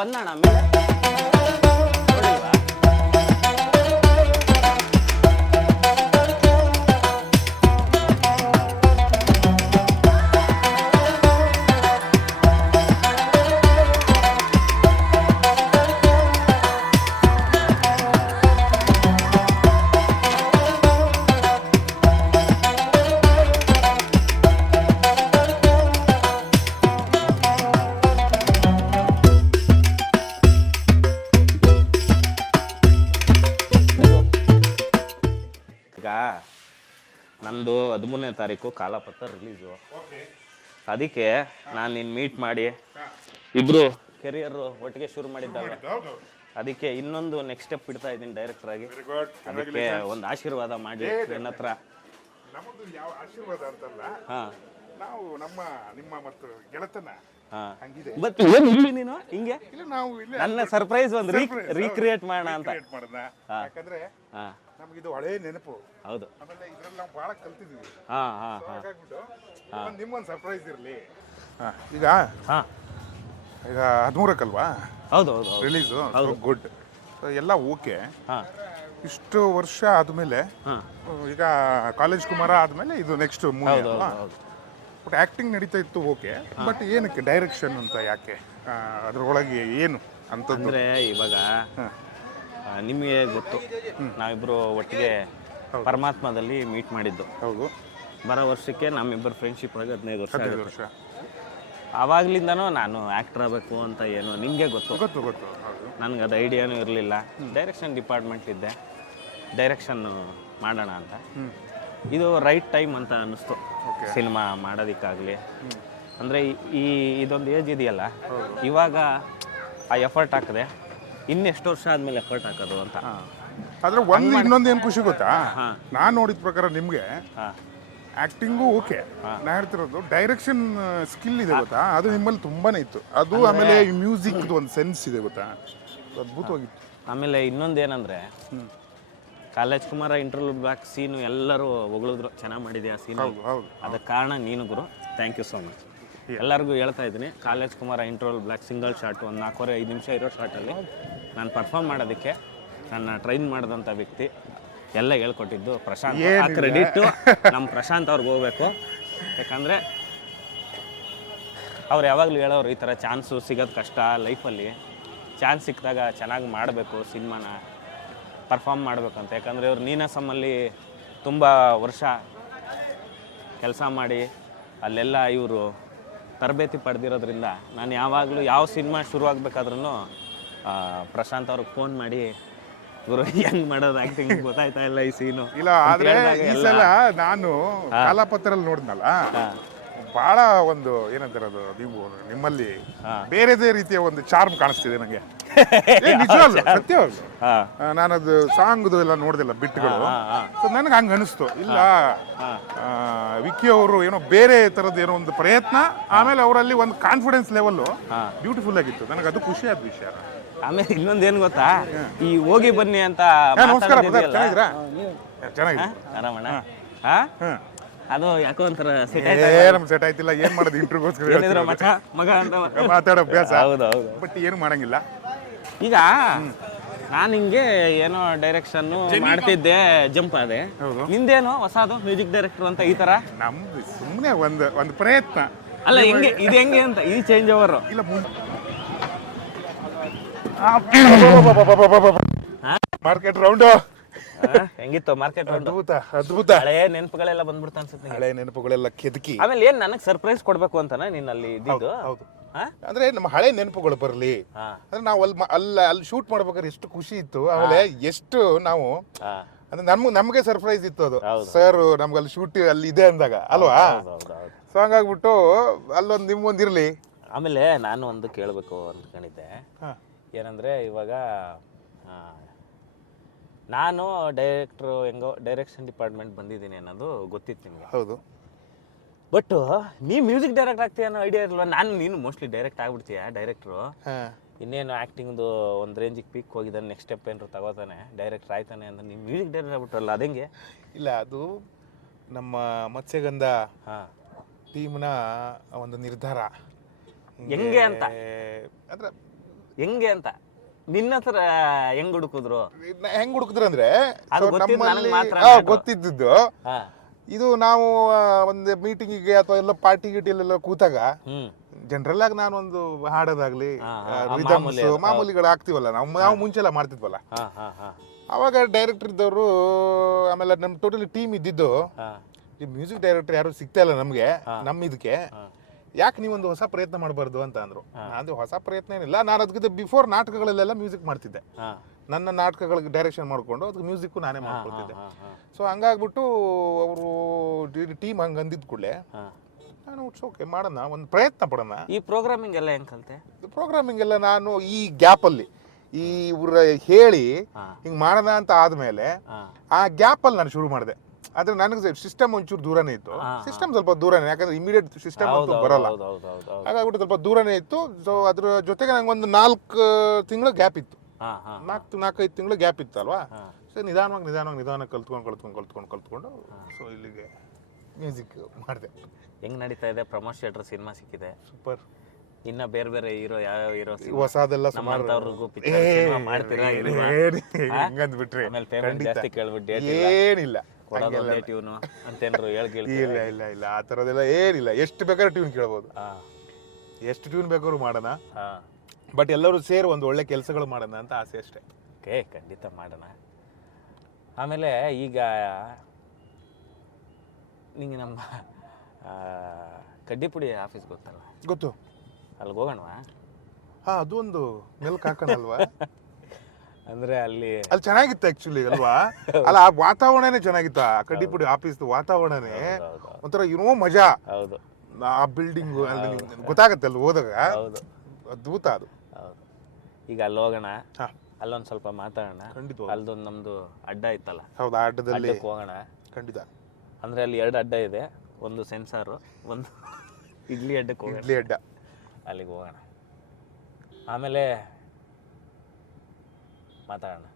ಬಂದಣ್ಣ ಆಮೇಲೆ ನೋಡಿಲ್ವಾ? ಈಗ ನಂದು 13ನೇ ತಾರೀಕು ಕಾಲಪತ್ರ ರಿಲೀಸು. ಅದಕ್ಕೆ ನಾನು ನಿನ್ನ ಮೀಟ್ ಮಾಡಿ ಇಬ್ರು ಕೆರಿಯರ್ ಒಟ್ಟಿಗೆ ಶುರು ಮಾಡಿದ್ದಲ್ಲ, ಅದಕ್ಕೆ ಇನ್ನೊಂದು ನೆಕ್ಸ್ಟ್ ಸ್ಟೆಪ್ ಇಡ್ತಾ ಇದ್ದೀನಿ ಡೈರೆಕ್ಟರ್ ಆಗಿ. ಅದಕ್ಕೆ ಒಂದು ಆಶೀರ್ವಾದ ಮಾಡಿ ನನ್ನ ಹತ್ರ. ನಮ್ಮದು ಯಾವ ಆಶೀರ್ವಾದ ಅಂತಲ್ಲ, ನಾವು ನಿಮ್ಮ ಮತ್ತು ಗೆಳತನ ಹಂಗಿದೆ. ಬಟ್ ಏನು ಇಲ್ಲಿ ನೀನು ಹಿಂಗೆ ಇಲ್ಲ, ನಾವು ಇಲ್ಲ ನನ್ನ ಸರ್ಪ್ರೈಸ್ ಒಂದು ರೀಕ್ರಿಯೇಟ್ ಮಾಡೋಣ ಅಂತ. ಯಾಕಂದ್ರೆ ನಮ್ಗಿದು ಹಳೆ ನೆನಪು. ಹೌದು, ಆಮೇಲೆ ಇದ್ರಲ್ಲಿ ನಾವು ಬಹಳ ಕಲ್ತಿದ್ದೀವಿ. ಹಾಗಾಗ್ಬಿಟ್ಟು ನಿಮ್ಮೊಂದು ಸರ್ಪ್ರೈಸ್ ಇರಲಿ. ಈಗ 13 ಹೌದು ಹೌದು ರಿಲೀಸು. ಗುಡ್, ಎಲ್ಲ ಓಕೆ. ಇಷ್ಟು ವರ್ಷ ಆದ್ಮೇಲೆ ಈಗ ಕಾಲೇಜ್ ಕುಮಾರ ಆದ್ಮೇಲೆ ಇದು ನೆಕ್ಸ್ಟ್ ಮೂವಿ ಅಲ್ವಾ? ಬಟ್ ಆಕ್ಟಿಂಗ್ ನಡೀತಾ ಇತ್ತು, ಓಕೆ. ಬಟ್ ಏನಕ್ಕೆ ಡೈರೆಕ್ಷನ್ ಅಂತ ಯಾಕೆ? ಅದ್ರೊಳಗೆ ಏನು ಅಂತಂದ್ರೆ ಇವಾಗ ನಿಮಗೆ ಗೊತ್ತು, ನಾವಿಬ್ರು ಒಟ್ಟಿಗೆ ಪರಮಾತ್ಮದಲ್ಲಿ ಮೀಟ್ ಮಾಡಿದ್ದು. ಹೌದು, ಬರೋ ವರ್ಷಕ್ಕೆ ನಮ್ಮಿಬ್ಬರು ಫ್ರೆಂಡ್ಶಿಪ್ ಆಗಿ 15 ವರ್ಷ. ಆವಾಗ್ಲಿಂದನೂ ನಾನು ಆ್ಯಕ್ಟರ್ ಆಗಬೇಕು ಅಂತ ಏನೋ ನಿಮಗೆ ಗೊತ್ತು. ನನಗೆ ಅದು ಐಡಿಯಾನೂ ಇರಲಿಲ್ಲ. ಡೈರೆಕ್ಷನ್ ಡಿಪಾರ್ಟ್ಮೆಂಟ್ ಇದ್ದೆ, ಡೈರೆಕ್ಷನ್ ಮಾಡೋಣ ಅಂತ. ಇದು ರೈಟ್ ಟೈಮ್ ಅಂತ ಅನ್ನಿಸ್ತು ಸಿನಿಮಾ ಮಾಡೋದಕ್ಕಾಗಲಿ. ಅಂದರೆ ಇದೊಂದು ಏಜ್ ಇದೆಯಲ್ಲ, ಇವಾಗ ಆ ಎಫರ್ಟ್ ಹಾಕಿದೆ, ಇನ್ನೆಷ್ಟು ವರ್ಷ ಆದಮೇಲೆ ಎಫರ್ಟ್ ಹಾಕೋದು ಅಂತ. ಆದರೆ ಇನ್ನೊಂದು ಏನು ಖುಷಿ ಗೊತ್ತಾ, ನಾನು ನೋಡಿದ ಪ್ರಕಾರ ನಿಮಗೆ ಆಕ್ಟಿಂಗು ಓಕೆ, ನಾ ಹೇಳ್ತಿರೋದು ಡೈರೆಕ್ಷನ್ ಸ್ಕಿಲ್ ಇದೆ ಗೊತ್ತಾ, ಅದು ನಿಮ್ಮಲ್ಲಿ ತುಂಬಾನೇ ಇತ್ತು. ಅದು ಆಮೇಲೆ ಮ್ಯೂಸಿಕ್ ಒಂದು ಸೆನ್ಸ್ ಇದೆ ಗೊತ್ತಾ, ಅದ್ಭುತವಾಗಿತ್ತು. ಆಮೇಲೆ ಇನ್ನೊಂದು ಏನಂದರೆ, college Kumara interview back scene ಎಲ್ಲರೂ ಹೊಗಳಿದ್ರು, ಚೆನ್ನಾಗಿ ಮಾಡಿದೆ ಆ ಸೀನು. ಅದಕ್ಕೆ ಕಾರಣ ನೀನು ಗುರು, ಥ್ಯಾಂಕ್ ಯು ಸೋ ಮಚ್. ಎಲ್ಲರಿಗೂ ಹೇಳ್ತಾ ಇದ್ದೀನಿ, college Kumara interview block single shot, ಒಂದು 4-5 ನಿಮಿಷ ಇರೋ ಶಾರ್ಟಲ್ಲಿ ನಾನು ಪರ್ಫಾರ್ಮ್ ಮಾಡೋದಕ್ಕೆ ನನ್ನ ಟ್ರೈನ್ ಮಾಡಿದಂಥ ವ್ಯಕ್ತಿ, ಎಲ್ಲ ಹೇಳ್ಕೊಟ್ಟಿದ್ದು ಪ್ರಶಾಂತ್. ಆ ಕ್ರೆಡಿಟ್ಟು ನಮ್ಮ ಪ್ರಶಾಂತ್ ಅವ್ರಿಗೆ ಹೋಗ್ಬೇಕು. ಯಾಕಂದರೆ ಅವ್ರು ಯಾವಾಗಲೂ ಹೇಳೋರು, ಈ ಥರ ಚಾನ್ಸು ಸಿಗೋದು ಕಷ್ಟ ಲೈಫಲ್ಲಿ, ಚಾನ್ಸ್ ಸಿಕ್ಕಿದಾಗ ಚೆನ್ನಾಗಿ ಮಾಡಬೇಕು, ಸಿನಿಮಾನ ಪರ್ಫಾರ್ಮ್ ಮಾಡಬೇಕಂತ. ಯಾಕಂದರೆ ಇವ್ರು ನೀನಾಸಮಲ್ಲಿ ತುಂಬ ವರ್ಷ ಕೆಲಸ ಮಾಡಿ ಅಲ್ಲೆಲ್ಲ ಇವರು ತರಬೇತಿ ಪಡೆದಿರೋದ್ರಿಂದ ನಾನು ಯಾವಾಗಲೂ ಯಾವ ಸಿನಿಮಾ ಶುರು ಆಗಬೇಕಾದ್ರೂ ಪ್ರಶಾಂತ್ ಅವ್ರಿಗೆ ಫೋನ್ ಮಾಡಿ, ಗುರು ಹೆಂಗ್ ಮಾಡೋದು ಆಕ್ಟಿಂಗ್ ಗೊತ್ತಾಯ್ತಾ ಇಲ್ಲ ಈ ಸೀನು ಇಲ್ಲ. ಆದ್ರೆ ಈ ಸಲ ನಾನು ಕಾಲಪತ್ರಲ್ಲಿ ನೋಡಿದ್ನಲ್ಲ, ಬಹಳ ಒಂದು ಏನಂತಾರದು, ನೀವು ನಿಮ್ಮಲ್ಲಿ ಬೇರೆದೇ ರೀತಿಯ ಒಂದು ಚಾರ್ಮ್ ಕಾಣಿಸ್ತಿದೆ ನನಗೆ. ನಿಜವಾಗ್ಲು ಸತ್ಯವಾಗ್ಲು ನಾನದು ಸಾಂಗ್ದು ಎಲ್ಲ ನೋಡ್ದಿಲ್ಲ ಬಿಟ್ಗಳು, ಸೊ ನನಗೆ ಹಂಗ ಅನಿಸ್ತು. ಇಲ್ಲ ವಿಕ್ಕಿ ಅವರು ಏನೋ ಬೇರೆ ತರದ್ ಏನೋ ಒಂದು ಪ್ರಯತ್ನ, ಆಮೇಲೆ ಅವರಲ್ಲಿ ಒಂದು ಕಾನ್ಫಿಡೆನ್ಸ್ ಲೆವೆಲ್ ಬ್ಯೂಟಿಫುಲ್ ಆಗಿತ್ತು. ನನಗೆ ಅದು ಖುಷಿ ಆದ ವಿಷಯ. ಆಮೇಲೆ ಇನ್ನೊಂದು ಏನು ಗೊತ್ತಾ, ಈ ಹೋಗಿ ಬನ್ನಿ ಅಂತ ನಮಸ್ಕಾರ, ಚೆನ್ನಾಗಿದೆ, ಆರಾಮಣ್ಣ. ಅದು ಯಾಕೋ ಒಂಥರ ಸೆಟ್ ಆಯ್ತಿಲ್ಲ, ಏನ್ ಮಾಡೋದು ಇಂಟರ್ವ್ಯೂಗೋಸ್ಕರ ಮಗ ಅಂತ ಮಾತಾಡೋ ಅಭ್ಯಾಸ. ಹೌದು, ಬಟ್ ಏನು ಮಾಡಂಗಿಲ್ಲ. ಈಗ ನಾನು ಹಿಂಗೆ ಏನೋ ಡೈರೆಕ್ಷನ್ ಮಾಡ್ತಿದ್ದೆ, ಜಂಪ್ ಆದೆ. ನಿಂದೇನೋ ಹೊಸದು ಮ್ಯೂಸಿಕ್ ಡೈರೆಕ್ಟರ್ ಅಂತ ಈ ತರ. ನಮ್ದು ಸುಮ್ಮನೆ ಒಂದು ಪ್ರಯತ್ನ ಅಲ್ಲ, ಹೆಂಗೆ ಇದು ಹೆಂಗೆ ಅಂತ ಈ ಚೇಂಜ್ ಓವರ್ ಇಲ್ಲ. ಮಾರ್ಕೆಟ್ ರೌಂಡು ಹೆಂಗಿತ್ತು ಮಾರ್ಕೆಟ್? ಅದ್ಭುತ. ಹಳೆ ನೆನಪುಗಳೆಲ್ಲ ಬಂದ್ಬಿಡ್ತಾ ಅನ್ಸುತ್ತೆ. ಹಳೆ ನೆನಪುಗಳೆಲ್ಲ ಕೆದಕಿ. ಆಮೇಲೆ ಏನ್ ನನಗೆ ಸರ್ಪ್ರೈಸ್ ಕೊಡ್ಬೇಕು ಅಂತಾನ ನೀನ್ ಅಲ್ಲಿ ಇದ್ದಿದ್ದು? ಹೌದು, ಅಂದ್ರೆ ನಮ್ಮ ಹಳೆ ನೆನಪುಗಳು ಬರಲಿ ಅಂದ್ರೆ ನಾವು ಅಲ್ಲಿ ಶೂಟ್ ಮಾಡ್ಬೇಕಾದ್ರೆ ಎಷ್ಟು ಖುಷಿ ಇತ್ತು. ಆಮೇಲೆ ಎಷ್ಟು ನಾವು ಅಂದ್ರೆ ನಮ್ಗೆ ಸರ್ಪ್ರೈಸ್ ಇತ್ತು ಅದು. ಸರ್ ನಮ್ಗೆ ಅಲ್ಲಿ ಶೂಟ್ ಅಲ್ಲಿ ಇದೆ ಅಂದಾಗ ಅಲ್ವಾ, ಸೊ ಹಂಗಾಗ್ಬಿಟ್ಟು ಅಲ್ಲೊಂದು ನಿಮ್ಗೊಂದಿರ್ಲಿ. ಆಮೇಲೆ ನಾನು ಒಂದು ಕೇಳಬೇಕು ಅಂದ್ಕೊಂಡಿದ್ದೆ, ಏನಂದ್ರೆ ಇವಾಗ ನಾನು ಡೈರೆಕ್ಟ್ರು ಹೆಂಗೋ ಡೈರೆಕ್ಷನ್ ಡಿಪಾರ್ಟ್ಮೆಂಟ್ ಬಂದಿದ್ದೀನಿ ಅನ್ನೋದು ಗೊತ್ತಿತ್ತು ನಿಮಗೆ. ಹೌದು. ಬಟ್ ನೀ ಮ್ಯೂಸಿಕ್ ಡೈರೆಕ್ಟ್ ಆಗ್ತೀಯ ಅನ್ನೋ ಐಡಿಯಾ ಇರಲ್ವಾ? ನೀನು ಮೋಸ್ಟ್ಲಿ ಡೈರೆಕ್ಟ್ ಆಗ್ಬಿಡ್ತೀಯ ಡೈರೆಕ್ಟ್ರು. ಇನ್ನೇನು ಆ್ಯಕ್ಟಿಂಗ್ದು ಒಂದು ರೇಂಜಿಗೆ ಪೀಕ್ ಹೋಗಿದ್ದಾನೆ, ನೆಕ್ಸ್ಟ್ ಸ್ಟೆಪ್ ಏನಾರು ತಗೋತಾನೆ, ಡೈರೆಕ್ಟರ್ ಆಯ್ತಾನೆ ಅಂದ್ರೆ ನೀವು ಮ್ಯೂಸಿಕ್ ಡೈರೆಕ್ಟರ್ ಆಗ್ಬಿಟ್ರಲ್ಲ, ಅದಂಗೆ? ಇಲ್ಲ, ಅದು ನಮ್ಮ ಮತ್ಸ್ಯಗಂಧ ಟೀಮ್ನ ಒಂದು ನಿರ್ಧಾರ. ಹೆಂಗೆ ಅಂತ ಅಂದ್ರೆ ಹೆಂಗೆ ಅಂತ ನಿನ್ನ ಹತ್ರ ಹೆಂಗ್ ಹುಡುಕಿದ್ರು? ಹೆಂಗ್ ಹುಡುಕಿದ್ರಂದ್ರೆ ಅದು ಗೊತ್ತಿದ್ದು ನನಗೆ ಮಾತ್ರ ಗೊತ್ತಿದ್ದು ಹಾ ಇದು ನಾವು ಒಂದು ಮೀಟಿಂಗಿಗೆ ಅಥವಾ ಎಲ್ಲ ಪಾರ್ಟಿ ಗಿಟಿಯಲ್ಲೆಲ್ಲ ಕೂತಾಗ ಜನರಲ್ ಆಗಿ ನಾನೊಂದು ಹಾಡೋದಾಗ್ಲಿ ರಿದಮ್ಸ್ ಮಾಮೂಲಿಗಳು ಆಗ್ತೀವಲ್ಲ ನಾವು ಮುಂಚೆ ಎಲ್ಲ ಮಾಡ್ತಿದ್ವಲ್ಲ, ಅವಾಗ ಡೈರೆಕ್ಟರ್ ಇದ್ದವರು ಆಮೇಲೆ ನಮ್ಮ ಟೋಟಲಿ ಟೀಮ್ ಇದ್ದಿದ್ದು ಈ ಮ್ಯೂಸಿಕ್ ಡೈರೆಕ್ಟರ್ ಯಾರು ಸಿಗ್ತಾ ಇಲ್ಲ ನಮ್ಗೆ, ನಮ್ಮ ಇದಕ್ಕೆ ಯಾಕೆ ನೀವೊಂದು ಹೊಸ ಪ್ರಯತ್ನ ಮಾಡಬಾರ್ದು ಅಂತ ಅಂದ್ರು. ಅದು ಹೊಸ ಪ್ರಯತ್ನ ಏನಿಲ್ಲ, ನಾನು ಅದಕ್ಕಿಂತ ಬಿಫೋರ್ ನಾಟಕಗಳಲ್ಲೆಲ್ಲ ಮ್ಯೂಸಿಕ್ ಮಾಡ್ತಿದ್ದೆ, ನನ್ನ ನಾಟಕಗಳಿಗೆ ಡೈರೆಕ್ಷನ್ ಮಾಡ್ಕೊಂಡು ಅದಕ್ಕೆ ಮ್ಯೂಸಿಕ್ಕು ನಾನೇ ಮಾಡ್ಕೊಳ್ತಿದ್ದೆ. ಸೊ ಹಂಗಾಗ್ಬಿಟ್ಟು ಅವರು ಟೀಮ್ ಹಂಗೆ ಅಂದಿದ್ ಕೂಡಲೇ ನಾನು ಓಕೆ ಮಾಡೋಣ, ಒಂದು ಪ್ರಯತ್ನ ಪಡೋಣ. ಈ ಪ್ರೋಗ್ರಾಮಿಂಗ್ ಎಲ್ಲ ಹೆಂಗ್ ಕಲಿತೆ? ಪ್ರೋಗ್ರಾಮಿಂಗ್ ಎಲ್ಲ ನಾನು ಈ ಗ್ಯಾಪಲ್ಲಿ ಈ ಇವ್ರ ಹೇಳಿ ಹಿಂಗೆ ಮಾಡೋಣ ಅಂತ ಆದ್ಮೇಲೆ ಆ ಗ್ಯಾಪಲ್ಲಿ ನಾನು ಶುರು ಮಾಡಿದೆ. ಆದ್ರೆ ನನಗೆ ಸಿಸ್ಟಮ್ ಒಂಚೂರು ದೂರನೇ ಇತ್ತು, ಸಿಸ್ಟಮ್ ಸ್ವಲ್ಪ ದೂರನೇ, ಯಾಕಂದ್ರೆ ಇಮಿಡಿಯೇಟ್ ಸಿಸ್ಟಮ್ ಅಂತೂ ಬರಲ್ಲ, ಹಾಗಾಗ್ಬಿಟ್ಟು ಸ್ವಲ್ಪ ದೂರನೇ ಇತ್ತು. ಸೊ ಅದ್ರ ಜೊತೆಗೆ ನಂಗೆ ಒಂದು 4 ತಿಂಗಳು ಗ್ಯಾಪ್ ಇತ್ತು, 4-5 ತಿಂಗಳು ಗ್ಯಾಪ್ ಇತ್ತು ಅಲ್ವಾ. ಸೊ ನಿಧಾನವಾಗಿ ಕಲ್ತ್ಕೊಂಡು ಸೊ ಇಲ್ಲಿಗೆ ಮ್ಯೂಸಿಕ್ ಮಾಡಿದೆ. ಹೆಂಗ್ ನಡೀತಾ ಇದೆ? ಪ್ರಮೋದ್ ಶೆಟ್ರ್ ಸಿನಿಮಾ ಸಿಕ್ಕಿದೆ, ಸೂಪರ್. ಇನ್ನ ಬೇರೆ ಬೇರೆ ಹೀರೋ ಯಾವ ಹೀರೋ ಹೊಸದೆಲ್ಲ ಸುಮಾರು ಮಾಡ್ತೀರಾ? ಹೆಂಗಂದ್ಬಿಟ್ರಿ ಆಮೇಲೆ ಪೇಮೆಂಟ್ ಜಾಸ್ತಿ ಕೇಳ್ಬಿಟ್ಟು ಏನಿಲ್ಲ ಕೊಡೋದೇ ಟ್ಯೂನು ಅಂತೇನ್ರು ಇಲ್ಲ ಆ ಥರದೆಲ್ಲ ಏನಿಲ್ಲ. ಎಷ್ಟು ಬೇಕಾದ್ರೂ ಟ್ಯೂನ್ ಕೇಳ್ಬೋದು, ಎಷ್ಟು ಟ್ಯೂನ್ ಬೇಕಾದ್ರೂ ಮಾಡೋಣ, ಬಟ್ ಎಲ್ಲರೂ ಸೇರಿ ಒಂದು ಒಳ್ಳೆ ಕೆಲಸಗಳು ಮಾಡೋಣ ಅಂತ ಆಸೆ ಅಷ್ಟೇ. ಓಕೆ, ಖಂಡಿತ ಮಾಡೋಣ. ಆಮೇಲೆ ಈಗ ನಿಂಗೆ ನಮ್ಮ ಕಡ್ಡಿಪುಡಿ ಆಫೀಸ್ ಗೊತ್ತಲ್ಲ? ಗೊತ್ತು. ಅಲ್ಲಿಗೆ ಹೋಗೋಣವಾ? ಅದು ಒಂದು ಮೆಲ್ಕ್ ಹಾಕೋಣಲ್ವಾ? ಅಂದ್ರೆ ಅಲ್ಲಿ ಚೆನ್ನಾಗಿತ್ತು ಆಕ್ಚುಲಿ ಅಲ್ವಾ? ಅಲ್ಲ ಆ ವಾತಾವರಣನೇ ಚೆನ್ನಾಗಿತ್ತು, ಆ ಕಡ್ಡಿಪುಡಿ ಆಫೀಸ್ ವಾತಾವರಣನೇ ಒಂಥರ ಏನೋ ಮಜಾ. ಹೌದು, ಆ ಬಿಲ್ಡಿಂಗ್ ಗೊತ್ತಾಗತ್ತೆ ಅಲ್ಲಿ ಹೋದಾಗ, ಅದ್ಭುತ ಅದು. ಹೌದು. ಈಗ ಅಲ್ಲಿ ಹೋಗೋಣ, ಅಲ್ಲೊಂದು ಸ್ವಲ್ಪ ಮಾತಾಡೋಣ. ಅಲ್ಲೊಂದು ನಮ್ದು ಅಡ್ಡ ಇತ್ತಲ್ಲ, ಹೌದು, ಆ ಅಡ್ಡದಲ್ಲಿ ಹೋಗೋಣ ಖಂಡಿತ. ಅಂದ್ರೆ ಅಲ್ಲಿ 2 ಅಡ್ಡ ಇದೆ, ಒಂದು ಸೆನ್ಸಾರು, ಒಂದು ಇಡ್ಲಿ ಅಡ್ಡಕ್ಕೆ ಹೋಗೋಣ. ಇಡ್ಲಿ ಅಡ್ಡ, ಅಲ್ಲಿಗೆ ಹೋಗೋಣ, ಆಮೇಲೆ ಮಾತಾಡೋಣ.